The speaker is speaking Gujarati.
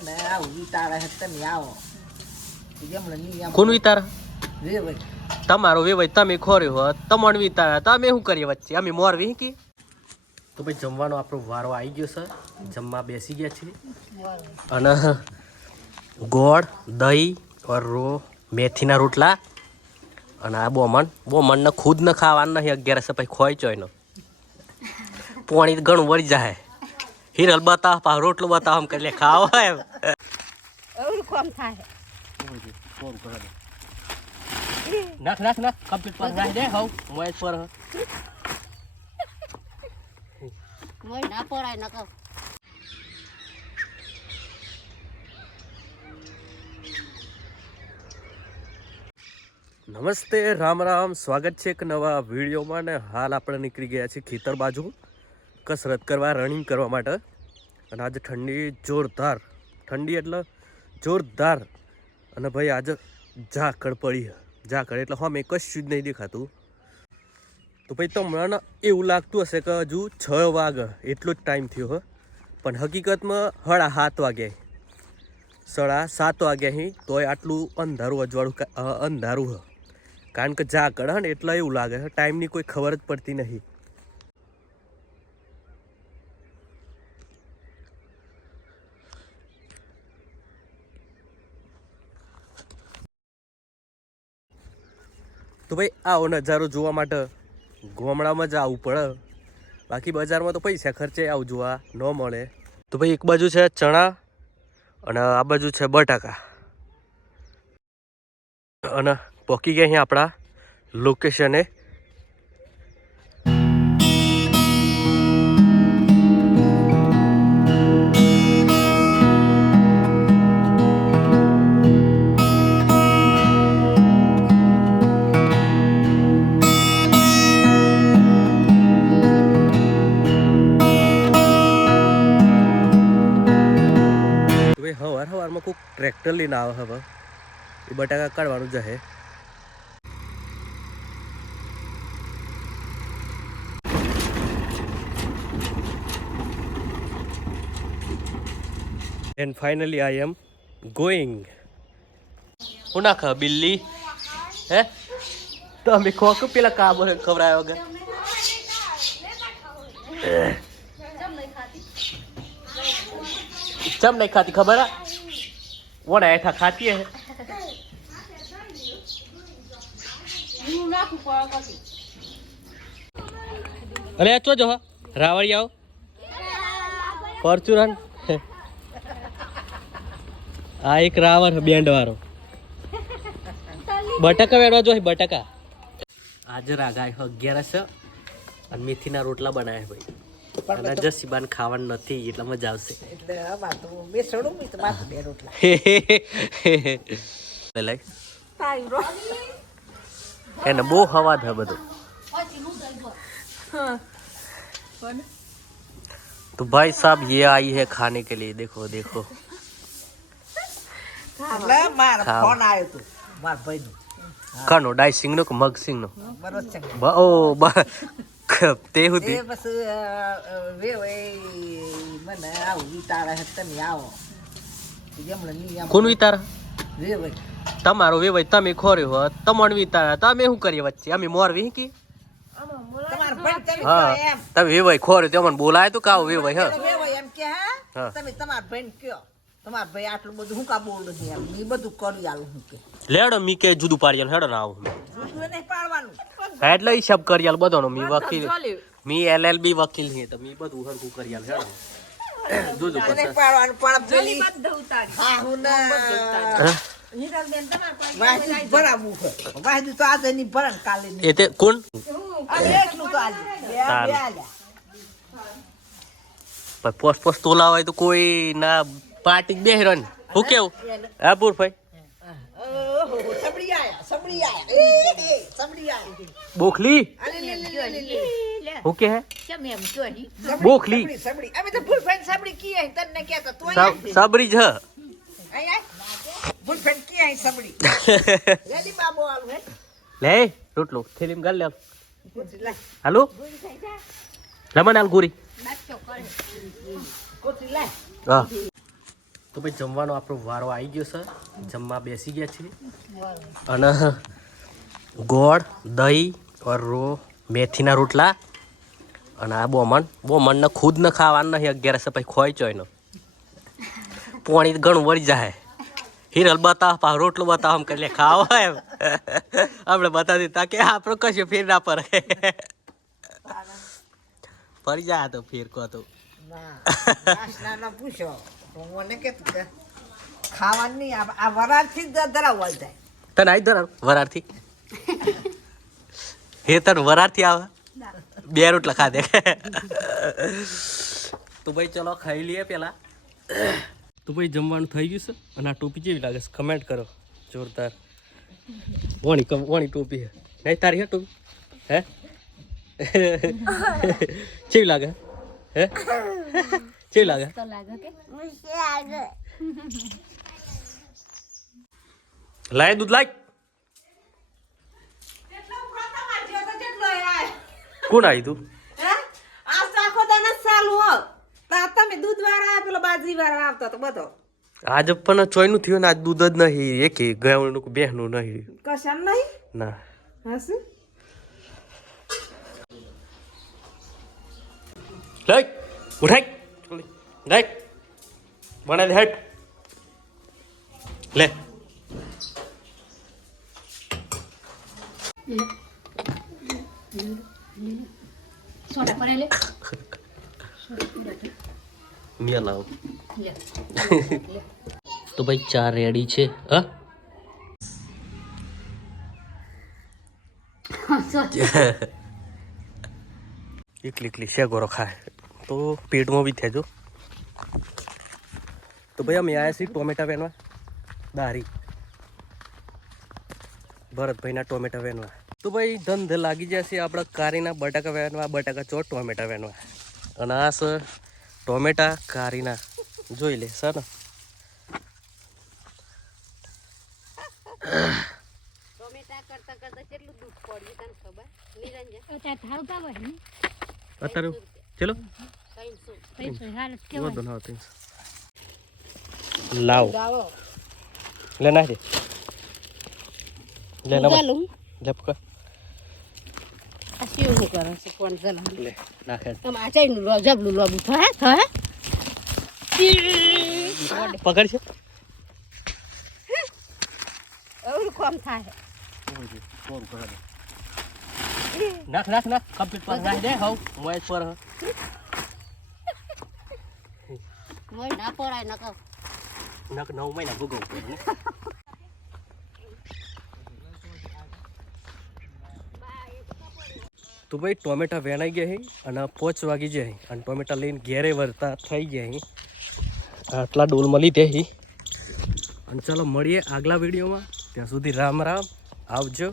મને આવું વિતારે તમે આવો કોણ વિતાર તમારો વેવાય તમે ખોર્યો હોત તમને વિતારા તમે શું કરીએ વચ્ચે અમે મોર વીંકી તો ભાઈ જમવાનો આપણો વારો આવી ગયો છે જમવા બેસી ગયા છીએ અને ગોળ દહીં રો મેથીના રોટલા અને આ બોમણને ખુદ ન ખાવાનું નહીં 11 પછી ખોઈ ચોયનો પાણી ઘણું વળી જાય હિરલ બતાવ પા રોટલો બતાવ આમ કરી લે ખાવા એમ નાખ નાખ નાખ કમ્પ્લીટ પર નાખ દે હવ મોય પર મોય ના પડાય ન કહો નમસ્તે રામ રામ સ્વાગત છે એક નવા વિડીયોમાં ને હાલ આપણે નીકળી ગયા છીએ ખેતર બાજુ કસરત કરવા રનિંગ કરવા માટે અને આજે ઠંડી જોરદાર ઠંડી એટલે જોરદાર અને ભાઈ આજે ઝાકળ પડી ઝાકળ એટલે હા મેં કશું જ નહીં દેખાતું તો ભાઈ તમને એવું લાગતું હશે કે હજુ 6 વાગે એટલો જ ટાઈમ થયો હો પણ હકીકતમાં 7:30 વાગ્યા 7:30 વાગ્યા તોય આટલું અંધારું અજવાળું અંધારું હ કારણ કે ઝાકળ હે ને એટલે એવું લાગે છે ટાઈમની કોઈ ખબર જ પડતી નહીં તો ભાઈ આવો નજારો જોવા માટે ગામડામાં જ આવવું પડે બાકી બજારમાં તો પૈસા ખર્ચે આવું જોવા ન મળે તો ભાઈ એક બાજુ છે ચણા અને આ બાજુ છે બટાકા અને પહોંચી ગયા અહીં આપણા લોકેશને સવારમાં કોઈક ટ્રેક્ટર લઈને આવે હવે એ બટાકા કાઢવાનું જશે and finally I am going હું ના ખા બિલ્લી હે તો અમે ખોક પેલા કાબો ખવડાયો વગર ચમ નહીં ખાતી ખબર આ वो ना ऐठा खाती है अरे चो जो रावड़ी आओ फॉर्च्यूनर आ एक रावण बैंड वारो बटाका वेडवा जो बटाका आज रागाय 11 અને મેથીના રોટલા બનાવ્યા ભાઈ અને જસીબાન ખાવાનું નથી એટલે મજા આવશે એટલે આમાં તો બેસડું મી તો માથે બે રોટલા લે એને બહુ હવા છે બધું तो भाई साहब ये आई है खाने के लिए देखो देखो એટલે માર ફોન આવ્યો તો માર ભાઈનો કનો ડાઈ સિંગ નો કે મગ સિંગ નો ઓ તે હુતી એ બસ વે મને આવું વિતારે તમે આવો જેમણે ની આમ કોણ વિતારા વે તમારો વેવાય તમે ખોર્યો હોત તમને વિતારા તમે શું કરીએ વચ્ચે અમે મોર વીંકી તમાર ભાઈ તમે હા એમ તમે વેવાય ખોર્યો તમને બોલાય તો કાવ વેવાય વે એમ કે હા તમે તમાર ભાઈને કયો તમાર ભાઈ આટલું બધું હું કા બોલું છું એમ ઈ બધું કરી આલું હું કે લેડો મી કે જુદું પાડી હેડો ના આવું જુદું નહીં પાડવાનું એટલે હિસાબ કરી આલ બધોનો મી વકીલ મી એલએલબી વકીલ હે તો મી બધું હરખું કરી આલ હેડો જુદું નહીં પાડવાનું પણ પેલી હા હું ના વાહજી બરાબર છે વાહજી તો આજે ની ભરણ કાલે ની એ તે કોણ આ એકલું તો આજે બે આલ્યા પણ પોસ્ટ તોલા હોય તો કોઈ ના પાર્ટી બેહરો ને હું કેવું હા પૂર ભાઈ ઓહો સબડી આયા સબડી આયા બોખલી હું કે હે બોખલી સબડી અમે તો ફૂલ ફેન સબડી કી હે તને કહેતો તો સબરી જ આય ફૂલ ફેન કી હે સબડી રેડી બાબો આલ હે લે રોટલો થેલીમ ગાલ લે લે હાલો લમન આલ ગુરી કોથી લે હા તો ભાઈ જમવાનો આપણો વારો આવી ગયો છે. જમવા બેસી ગયા છીએ અને ગોળ દહીં और મેથીના રોટલા અને આ બોમણને ખુદ ન ખાવાનું નહીં 11 પછી ખોઈ ચોયનો પાણી ઘણું વળી જાય. હિરલ બતાવ પા રોટલો બતાવ આમ કરી લે ખાવા એમ આપણે બતાવી દીધા કે આપણો કશું ફેર ના પડે ફરી જાય તો ફેર કહો તો ના પૂછો મને કે ખાવાનું નહીં આ વરાળથી જ ધરાવવા જાય. તને આવી ધરાવ વરાળથી હે તને વરાળથી આવે 2 રોટલા ખાધે તો ભાઈ ચલો ખાઈ લઈએ પેલા. તો ભાઈ જમવાનું થઈ ગયું છે અને આ ટોપી કેવી લાગે છે કમેન્ટ કરો. જોરદાર વણી ટોપી હે નહીં તારી હે ટોપી હે કેવી લાગે હે કેવી લાગે તો લાગે કે લાય દૂધ લાય કોણ આવી તું આજ પણ ચોયનું થયું ને આજ દૂધ જ નહીં એક ગયાનું બેહનું નહીં ના લઈ ઉઠાઈ લઈ બના દે હટ લે સોડા પડે લે મિયા લાવ લે તો ભાઈ ચા રેડી છે. હા એકલી શેગોરો ખાય તો પેટમાં બી થેજો. તો ભાઈ અમે આવ્યા છીએ ટોમેટા વેનવા દારી ભરતભાઈના ટોમેટા વેનવા. તો ભાઈ ધંધે લાગી જશે આપણા કારીના બટાકા વેનવા બટાકા ચોટ ટોમેટા વેનવા અને આ છે ટોમેટા કારીના જોઈ લે સર ને ટોમેટા કરતા કેટલું દૂધ પડ્યું તને ખબર નિરંજન અત્યારે થાળ કા હોય ને અત્યારે ચલો 300 હાલ વધુ ના હોતી લાવ લે ના દે લે ના લે પકડ આ શું હું કરે છે કોણ જલા લે નાખે તમ આ ચાઈનું જબલું લોબું થાય પકડ છે એવું કોમ થાય નાખ કમ્પ્લીટ પર નાખ દે હવ મોય પર મોય ના પડાય ન કહો નક 9 મહિના ભોગવવું પડે ને. તો ભાઈ ટોમેટા વેણાઈ ગયા છે અને 5 વાગી જાય અને ટોમેટા લઈને ઘેરે વરતા થઈ ગયા આટલા ડોલમાં લીધે અને ચાલો મળીએ આગલા વિડીયોમાં. ત્યાં સુધી રામ રામ આવજો.